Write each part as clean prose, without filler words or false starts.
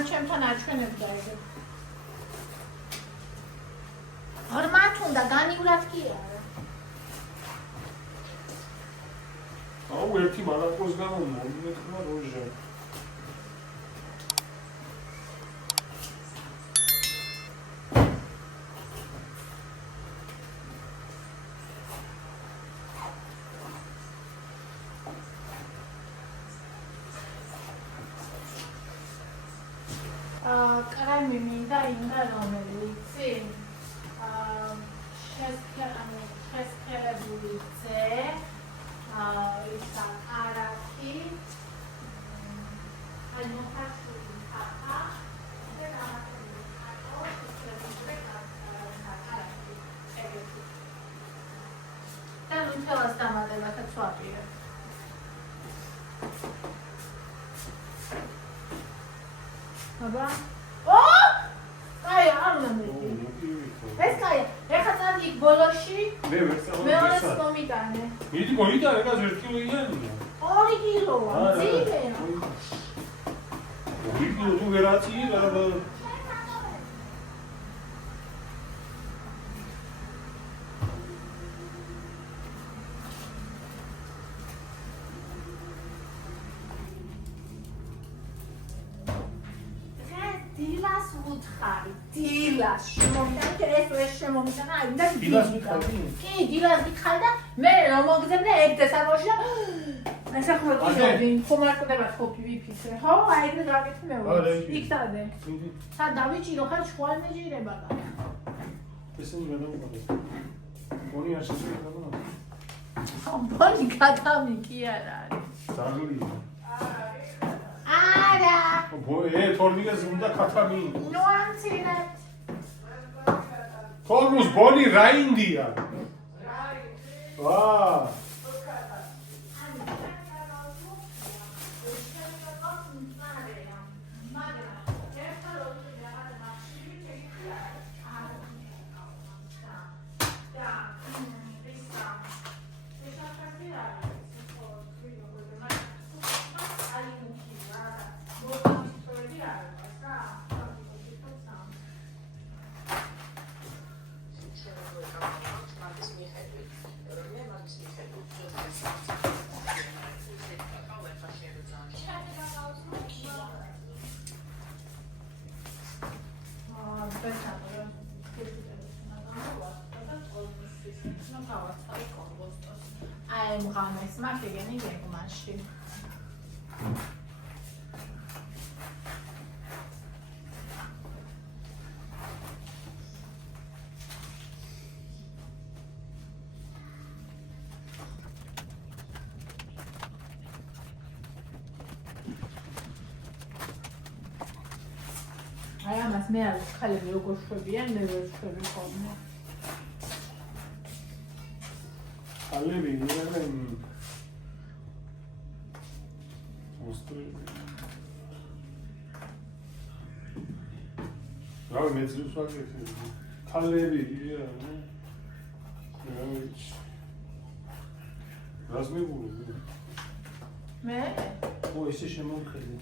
მან ჩემთან აჩვენებდა ეგ. ღრმად უნდა განივრად კი არა. აუ ერთი მანაკოს გამო მომეთქმა როჟა. კრემი მინდა იმდა რომელიც შესქერებული ძე ისა არაკი აი მოხარშული ხახა და გამართული ხახო შესქერებული არაკი ეგეთი და ნუცელას დამატებათა ცვაპირე აბა ეს კაია, ეხლა წადი იქ ბოლოში მეორეს მომიტანე. მიდი მოიტანე, გას 1 კილოიანია. 2 კილოა, ძილეა. 2 კილო თუ ვერაცი რა. დილას შემომიტანე ეს შემომიტანა აი და დილას მითხარი? კი, დილას მითხარი და მე რომ მოგძებნე ეგ დასაბოში და ეს ახლა ხომ არ კვდება ხო ვიფიქრე ხო აი ეგ გავიქცე მე იქ სადე სად დავიჭირო ხარ შუალ მეჯირება და ესენი გადავუყადე მონი არ შეგვიძლია ბონი გადამი კი არა არის დაღლია არა თორნიგას უნდა ქათამი ნუ ამცირეთ თორმუს ბონი რაინდია ვა მღამეს მაგ ეგენი გეგმაში აი ამას მე არ ვქალები როგორ შვებიან მე ვერ შვები ხოლმე ალები ნერენ რა მეძებს ვაკეთებ ქალები რას მეგული მე ო ესე შემოვხედე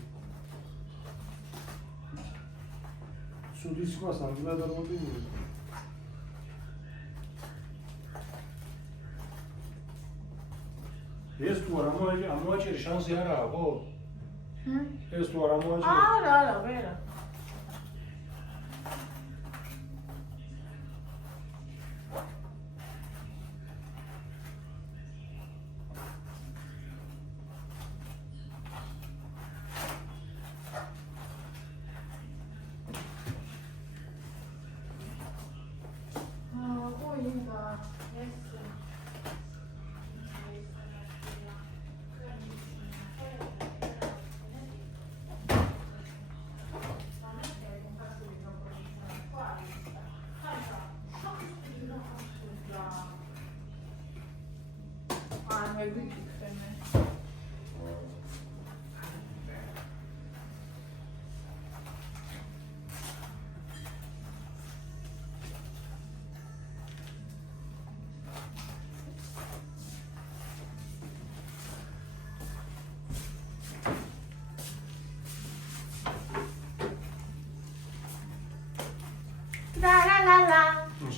სუდის ყავს არ უნდა დამოდიო ეს თუ არ ამოაჭერი შანსი არაა ხო? ეს თუ არ ამოაჭერი? არა, ვერა.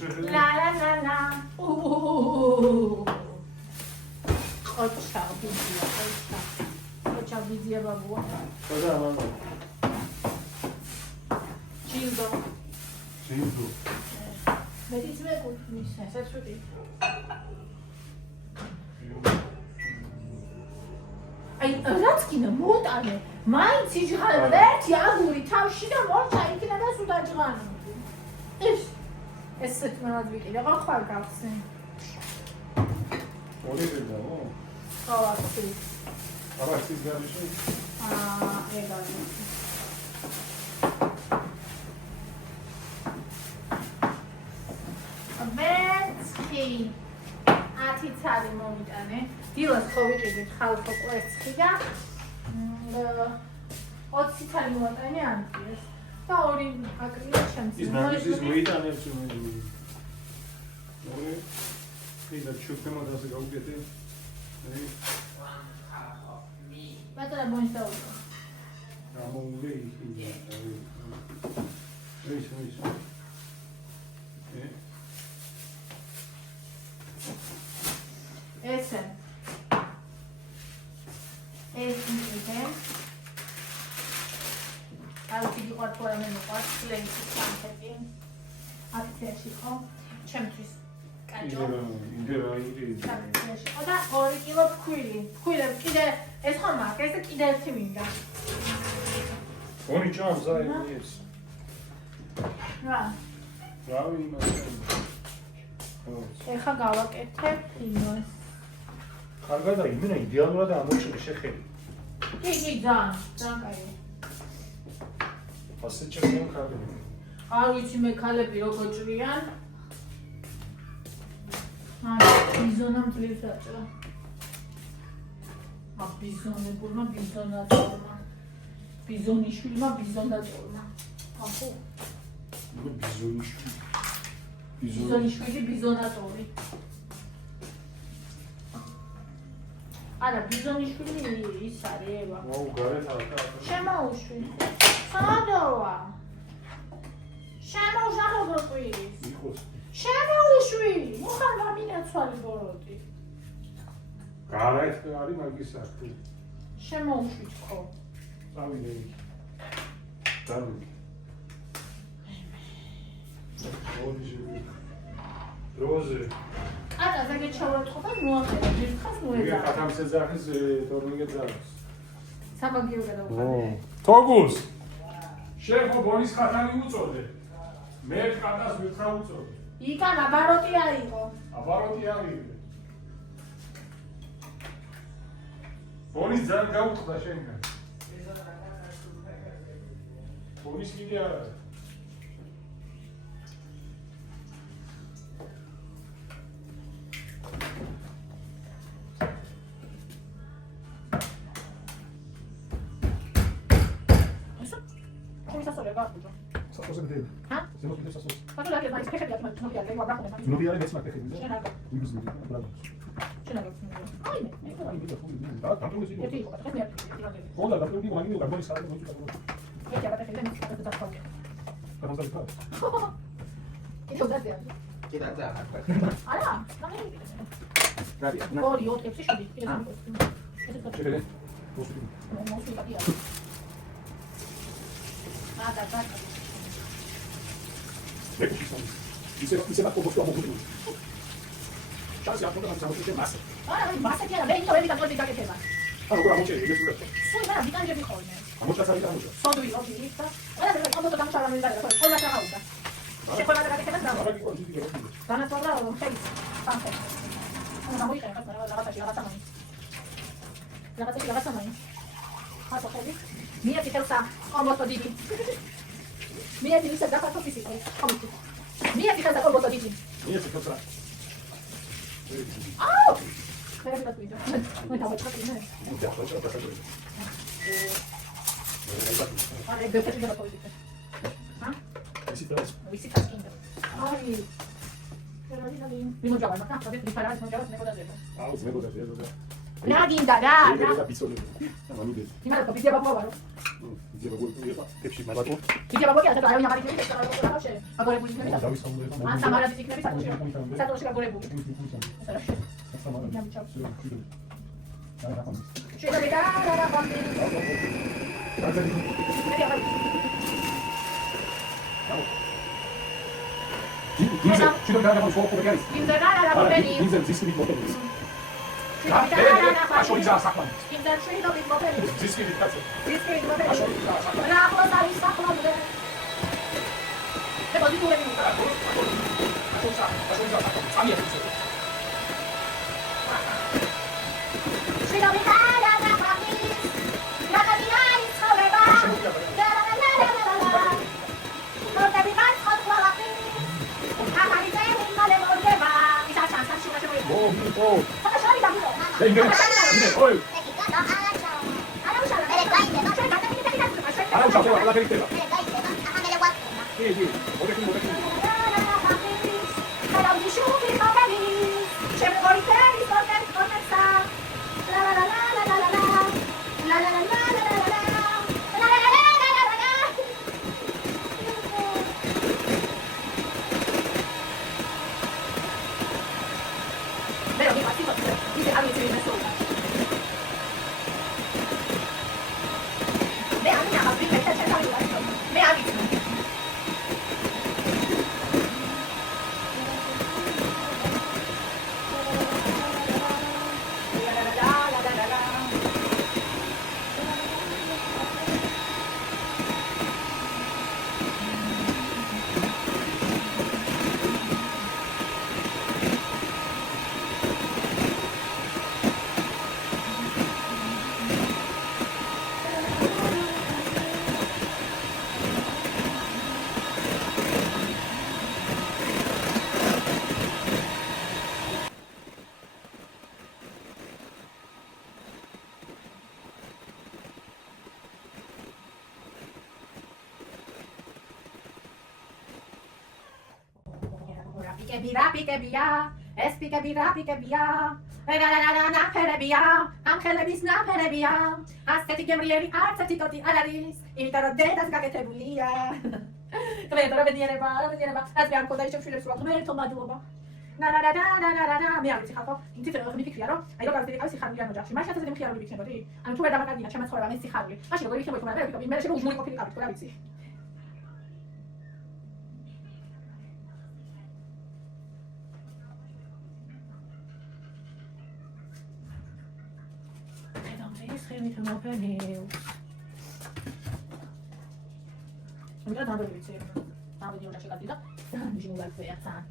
ლა ლა ლა ლა ოჩა ვიზია ბაბუა ხოდა მამა ჯილდო მეტიც მეკუთვნის ესაც ვიტყვი აი რაც კიდე მოტანე მაინც იჟღანა ერთი აგური თავში და მორჩა იქნა და სულ დაჯღანა ეს მეტად ვიყიდე რა ხარ გავხსენ ორიდაო ხავახი ხავახის გამიში ეგარი ვერცხი 10 ცალი მომიტანე დილას ხო ვიყიდეთ ხალხო კვერცხი და 20 ცალი მომიტანე ამტყიეს და ორი აკრია ჩემს ის მაგის მოიტანებს ორი კიდე ჩუქემოდაზე გავუკეთე ბატონო მოისაუბრა ამოუნდე ის ესე ეს ისე აუცი გიყავთ თუ არა მე მოყავთ ლენცი სამთები აქციაში ხო ჩემთვის კაჭო აქციაში ხო და 2 კილო ფქვილი კიდე ეს ხომ აქვს ეს კიდე ერთი მინდა ორი ჭამს აიეს რა იმას ეხა გავაკეთებ იმას კარგად იმენა იდეალურად ამოჭრე შეხები კი ძალიან კაი ასე ჩემო კარგი არ ვიცი მე ქალები როგორ ჭრიან ბიზონამ ძლივს აჭრა ბიზონებურმა ბიზონა ჭორმა ბიზონიშვილმა ბიზონა ჭორმა ახო ბიზონიშვილი ბიზონატორი არა ბიზონიშვილი ის არის ევა აუ გარეთ აკა შემოუშვი სადოა შემოუჟახო გოკვირის იყოს შემოუშვი მოხარ გამინაცვალი ბოროტი გარეთ არის მაგის აქტი შემოუშვი თქო წავიდე დავი როზე არა ზეგეთ შევეთხოვა მოახერე ერთხელ მოეძახა ხათამზე ზახის თორნიგე ზახის საბაგიო გადავხადე თოგუს შეხო ბონის ხათანი უწოდე მე კატას მითხრა უწოდე იკანა ბაროტი აიღო აბაროტი აიღე ბონის ძალიან გაუწყდა შენგან ბონის კიდე არა სასოზე გდები. ჰა? ზემოთ კიდევ სასოზე. ბატონო აქ მაინც ფეხები აქ მაინც ნობიარე ვაბრახონე მაინც. ნობიარე მეც მაგ ფეხები. შენ აკო. ვიგზნი, ბრavo. შენ აკო. აი მე. აი მე ხო ვიგზნი. და გაფრთხილებული იყო. ერთი იყო, ხეთ მე. ხოდა გაფრთხილებული მაგინო გარბონის ხალხი მოიწოდა. ერთი აბატეხი და მე დაწავე. გამოსდები ხარ. კიდევ დაწევ. კიდე და არა, ნამე. გრაბია. ორი, 4, 6, 7. კიდე სამი. შეგე. მოსული. მოსული პატია. და. ისე მაგ პოპოს ამოგული. შანსი არ ქონდა გამოსული მასა. არა, მასა კი არა, მე ინო ვედი გაკეთე გაკეთება. ანუ რა მოჭერი, ეს უნდა. სულ მარა ვიტანგები ხოლმე. ამოჭასარი ამოჭა. სოდვი, ოკი, ისა. არა, მე ამბობ და გამშალა მინდა, ხოლმე ჩაღაუდა. შეხვედა გაკეთება და. არა გიყო დიდი გეკეთე. განათვალა რომ ხეის. სამხე. ანუ მოიხერე, რაღაცაში რაღაცა მაინც. რაღაცა მაინც. ხათო ხები. მიეთი ხელსა, კომბოტო დიდი. მიეთი ისე დაფათო ფიზიკი, კომიტი. მიეთი ხელსა კომბოტო დიდი. მიეთი ხელსა. აუ! ხერხი დაგვიდა. მე დავაჭრე მე. არა, გეფეთი და პოლიტიკა. ჰა? ვისი თასკინდა. აი. მიმოჯავარ, მაგრამ ხა, დიფარანს მოჯავარ, მე გოდაძება. აუ, მე გოდაძება. რა გინდა რა? და პიცოლი. ამანუდეს. იმალა პიზია ბაბუარო. პიზია ბაბუარო იყო. კებში მაგათო. პიზია ბაბუარო და რაიონი აღარ იქნება და რა შე. აგორებული იქნება. დავის სამულება. ან სამარადის იქნება სატოში. სატოში აგორებული. შეიძლება რა ხამდი. Чудо gara con fuoco perché Gimza gara bobeni. Gimza ziski di fuoco. აშო იზა საქმე. Gimza შედო ბი ბობენი. ზისკი დიკაცო. Zisky bobeni. აშო იზა საქმე. რა ხოთა ის საქმე. ე ბოდი თურები. აშო იზა საქმე. წამია ისე. შედო ბი gara და ხამდი. რა გადიანი ცხოვრება. მოდები მას ხოთვალაფი. ახალი ძემი მალე მორდება. ისა ჩანსაში ნაშრომი. ო. საშარი დაგიდო. Venga. Oi. Ahora un chapeo, la pericela. Sí, sí. Ora qui, ora qui. Vero, mi partito dice a lui si viene sopra. Me a mí a abrir esta charla de esto. Me a mí. Picabia, es picabia, picabia. Na perebia, angelis na perebia. Asketi gemrieri, arseti toti alaris. Imitaro dedas gagetebulia. Vedere, vedere, as bianco dai cefile sulla come tomaduba. Na, mi avete fatto. Inti te lo mi chiaro. Ai lo capite che si cambiano già. Ma siete chiaro mi dicono di. Anche per la macchina c'è una scuola messi carri. Ma ci vuoi che vuoi come mi merece un unico che capito, ragazzi. Schemi van open heels. Mi da tanto che stavo di una cicatrice. Diciamo dal piazza.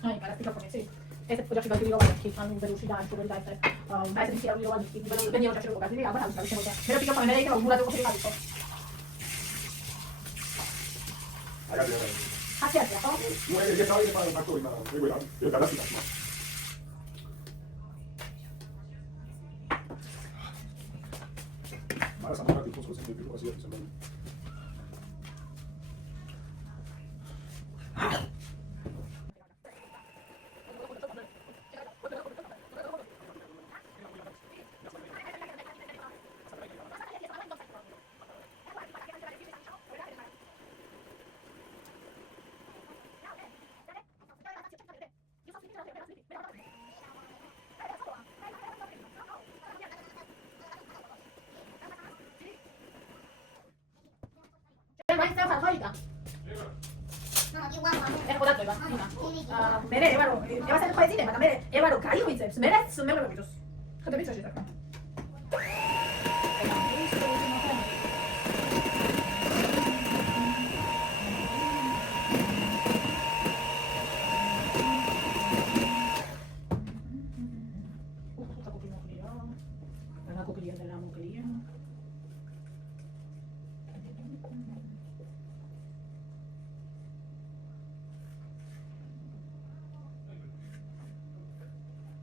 Para piccolo come sì. E se poi ci roba che fanno velocità, ci vuole dai. Vai se si apre roba di veniamo già c'è roba, quindi ma non diciamo che. Però piccolo come lei che ho un murato così fatto. Aspetta, no? Non è che stavo di fare un fatto, ma io da là. Ma sta andando tipo sempre più così, sembra. მერე ევარო, ევასთან ხო ეძინება და მერე ევარო გაიღვიძებს, მერეც მე მეგობროს. ხდები შეიძლება.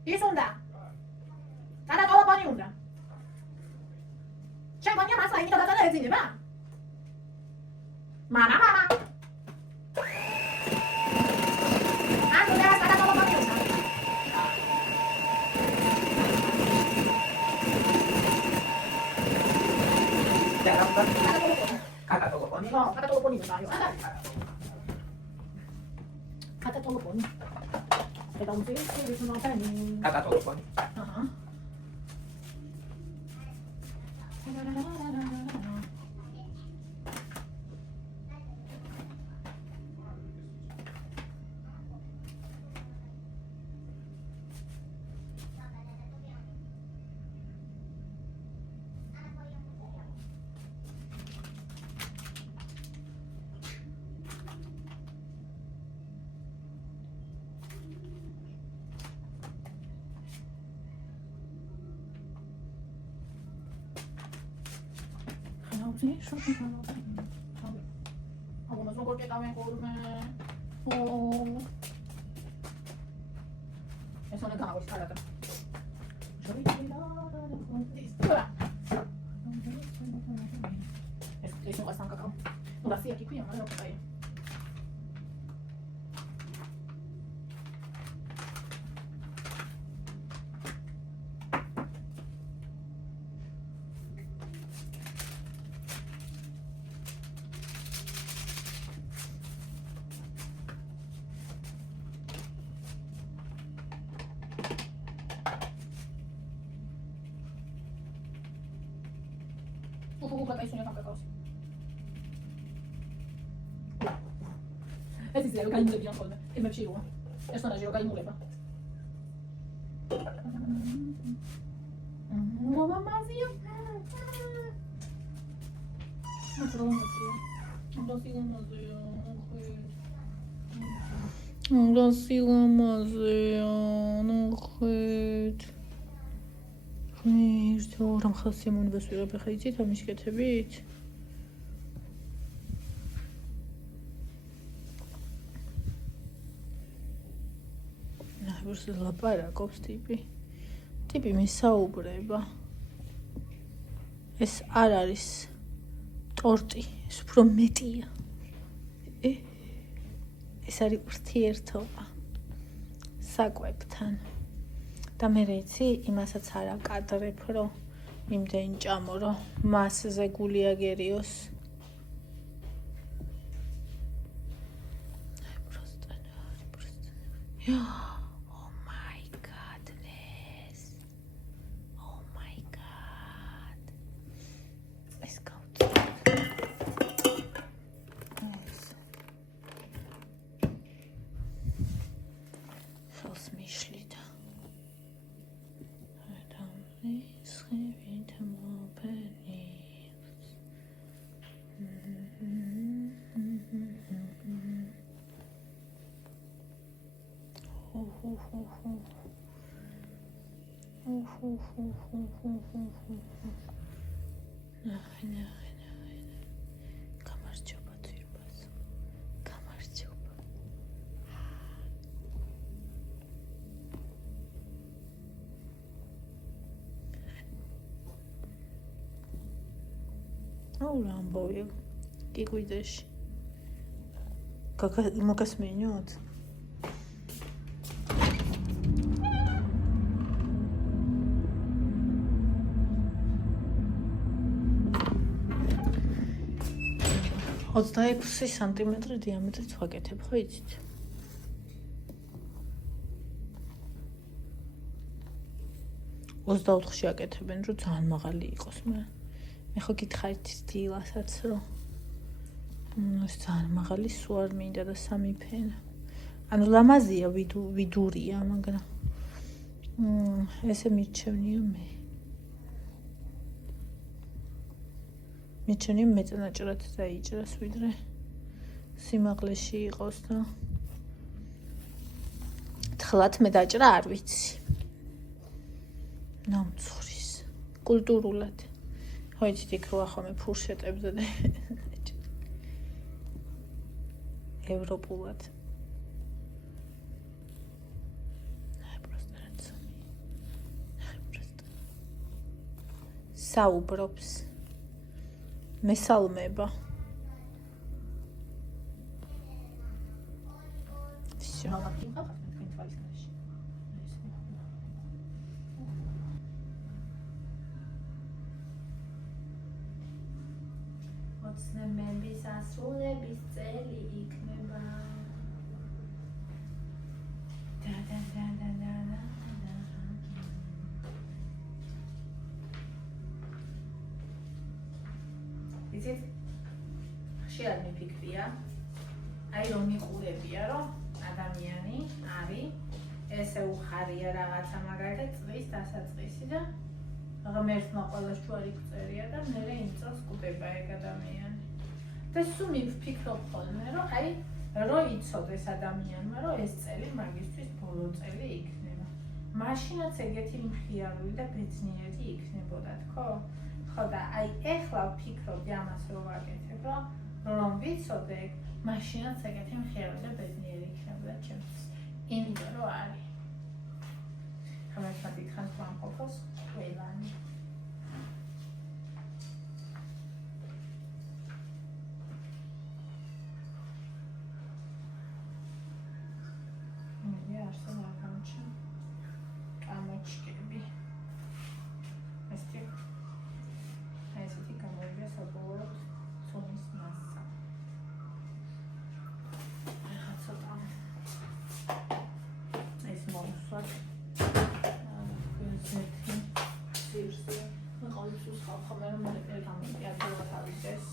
ის უნდა. გადა ყველაფერი უნდა. შემონია მასა იმით და ეძინება? მამა. ანუ და გადა ყველაფერი უნდა. კაკატოლოპონი. კაკატოლოპონი მაიო. კაკატოლოპონი. ეს ამბი ის ნატანი. კაკატოლოპონი. აჰა. 네, 쇼핑하러 하고 저걸 깨다면 고르네. 손에 가고 싶다라도. 저리 지나가는 콘티스트야. Deixa eu passar um cacau. Não dá aqui, cunha, mas não vai. Vou botar isso na cacau. Esse zero cai muito bem, olha. Ele me tirou. Essa na giro cai muito bem. Uma mazinha. Não pronto. Não consigo fazer. Não consigo fazer. Não acredito. რომ ხალხი მომდოს ვიღებ ხა იცით ამის კეთებით ნაიბურს ლაპარაკობს ტიპი მისაუბრება ეს არ არის ტორტი ეს უფრო მეტია ეს არის ურთიერთობა საკვებთან და მე რეიცი იმასაც არ აკადრებ რომ იმდენ ჭამო რომ მასზე გული აგერიოს Oh my goodness Oh my god Let's go ხელს მიშლიდა გამარჯობა ძირბას გამარჯობა აუ რა ამბავია კიკვიდეში კაკა მოგასმენიოთ ოცდაექვსი სანტიმეტრი დიამეტრით ვაკეთებ, ხო იცით? ოცდაოთხში აკეთებენ, რომ ძალიან მაღალი იყოს, მე ხო გითხარით დილასაც, რომ ეს ძალიან მაღალი სულ არ მინდა და სამი ფენა. ანუ ლამაზია, ვიდურია, მაგრამ ესე მირჩევნია მე. მიჩნია მეწნაჭრად დაიჭრას ვიდრე სიმაღლეში იყოს და თხლად მე დაჭრა არ ვიცი ნამცურის კულტურულად ხო იცით იქ რო ახლა მე ფურშეტებზე და ევროპულად საუბრობს მესალმება ოცნებების ასრულების წელი იქნება. იცით? ხშირად მიფიქრია, აი რომ მიყურებია, რომ ადამიანი არის ესე უხარია რაღაცა მაგალითად წლის დასაწყისი და ღმერთმა ყველას ჯვარი გწერია და მერე იმ წელს კვდება ეგ ადამიანი. და სულ მიფიქრობ ხოლმე, რომ აი რო იცოდეს ადამიანმა, რომ ეს წელი მაგისთვის ბოლო წელი იქნება. მაშინაც ეგეთი მხიარული და ბედნიერი იქნებოდა, თქო? ხო და აი ეხლა ვფიქრობდი ამას რომ ვაკეთებ, რომ ვიცოდე, მაშინაც ეგეთი მხიარული და ბედნიერი იქნებოდა ჩემთვის. იმიტომ რომ არის. ხმასთან დიდხანს ვამყოფოს ყველანი. მე არსენ აკამჩა. კამოჩკები. ესეთი გამოვიდა საბოლოოდ ცონის მასა. ახლა ცოტა ეს მომსვათ ზირზე ყოველთვის ხალხმა რომ გამიადვილა თავის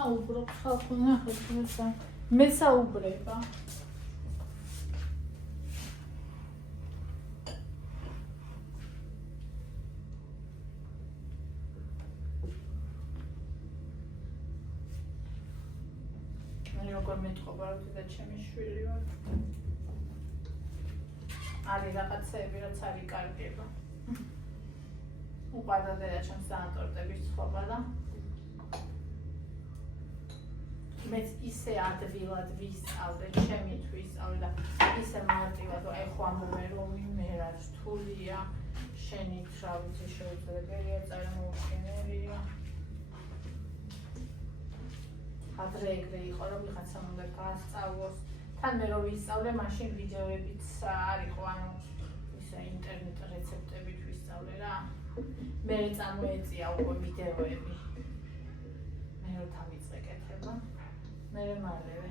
საუბრობ ხალხო ნახეთ მე საუბრება მე როგორ მეტყობა რომ და ჩემი შვილი ვარ არის რაღაცები რაც არის კარგება უყვარდა და ჩემს საავტორიტეტის ცხოვრება და მეც ისე ადვილად ვისწავლე, ჩემით ვისწავლე და ისე მარტივად, აი ხო ამბობენ რომ მე რა რთულია, შენით რა ვიცი შეუძლებელია, წარმოუდგენელია. ადრე ეგრე იყო, რომ ვიღაცამ უნდა გაასწავლოს. თან მე რომ ვისწავლე, მაშინ ვიდეოებიც არ იყო, ანუ ისე ინტერნეტ რეცეპტებით ვისწავლე რა. მე წამოეწია უკვე ვიდეოები. მე რომ თავიწე კეთება. მე მალევე.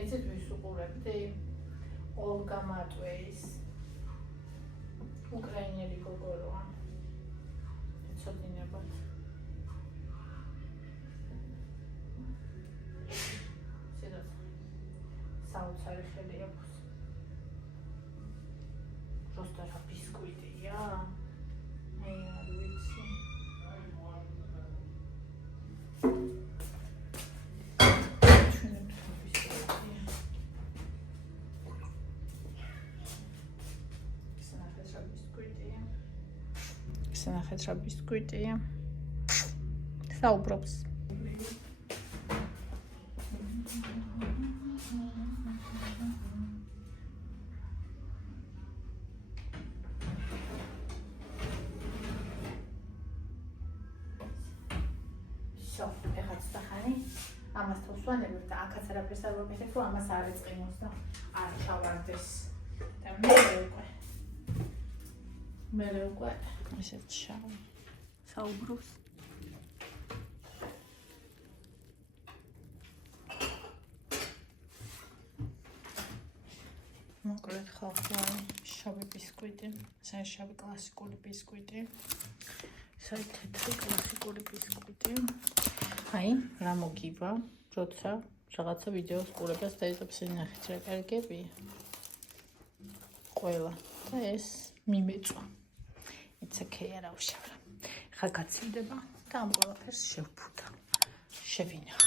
ეცეთ ვის უყურებდი? ოლგა მატვეის. უკრაინელი გოგოროა. ეცოდინებათ. სედაც. საოცარი ხელი აქვს. просто რა ბისკვიტია. მე არ ვიცი. ნახეთ რა ბისკვიტია. საუბრობს. შო, ეხლა ცოტახანი ამას თვსვანებ და აქაც არაფერს არ ვაკეთებ, რომ ამას არ ეწყინოს და არ ჩავარდეს. და მე უკვე ისეთ შავ საუბრობს. მოკლედ ხალხო შავი ბისკვიტი, შავი კლასიკური ბისკვიტი, თეთრი კლასიკური ბისკვიტი. აი, რა მოგივა, როცა რაღაცა ვიდეოს ყურებას დაიწყებს ნახეთ რა კარგებია. ყველა და ეს მიმეწვა. It's okay არა უშავრა. ხა გაცილდება და ამ ყველაფერს შევფუთა. შევინახავ.